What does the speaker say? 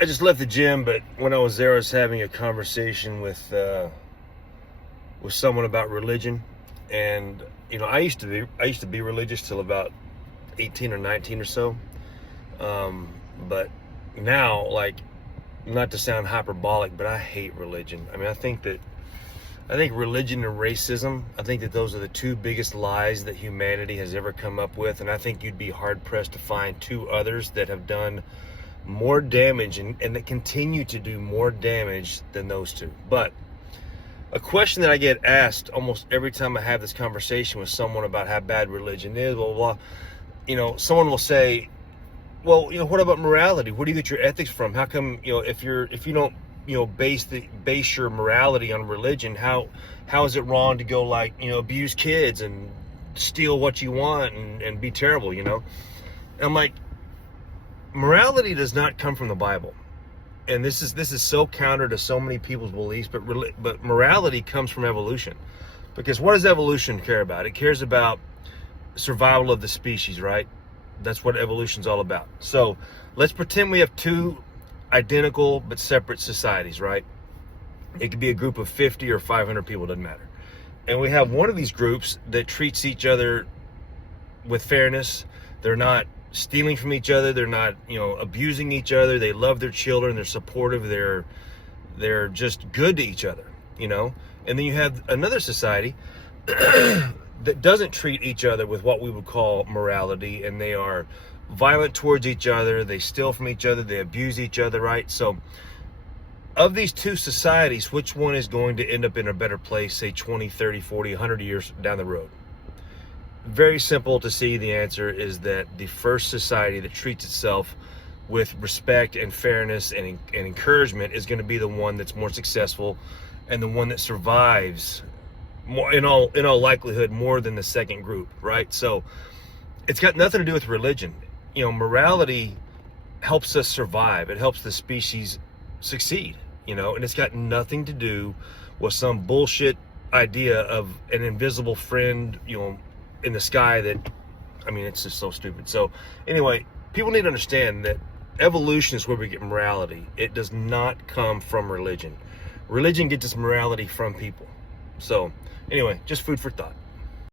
I just left the gym, but when I was there, I was having a conversation with someone about religion, and I used to be religious till about 18 or 19 or so, but now, like, not to sound hyperbolic, but I hate religion. I mean, I think religion and racism, I think that those are the two biggest lies that humanity has ever come up with, and I think you'd be hard pressed to find two others that have done more damage and that continue to do more damage than those two. But a question that I get asked almost every time I have this conversation with someone about how bad religion is, blah, blah, blah, someone will say, well, what about morality? Where do you get your ethics from? How come, if you don't, base your morality on religion, how is it wrong to go, like, abuse kids and steal what you want and be terrible, And I'm like, morality does not come from the Bible. And this is so counter to so many people's beliefs, but morality comes from evolution. Because what does evolution care about? It cares about survival of the species, right? That's what evolution's all about. So let's pretend we have two identical but separate societies, right? It could be a group of 50 or 500 people, doesn't matter. And we have one of these groups that treats each other with fairness. They're not stealing from each other. They're not, abusing each other. They love their children. They're supportive. They're just good to each other, And then you have another society that doesn't treat each other with what we would call morality, and they are violent towards each other. They steal from each other. They abuse each other, right? So of these two societies, which one is going to end up in a better place, say 20, 30, 40, 100 years down the road? Very simple to see. The answer is that the first society that treats itself with respect and fairness and encouragement is going to be the one that's more successful and the one that survives more, in all likelihood, more than the second group, right? So it's got nothing to do with religion. Morality helps us survive. It helps the species succeed, and it's got nothing to do with some bullshit idea of an invisible friend, in the sky it's just so stupid. So anyway, people need to understand that evolution is where we get morality. It does not come from religion. Religion gets its morality from people. So anyway, just food for thought.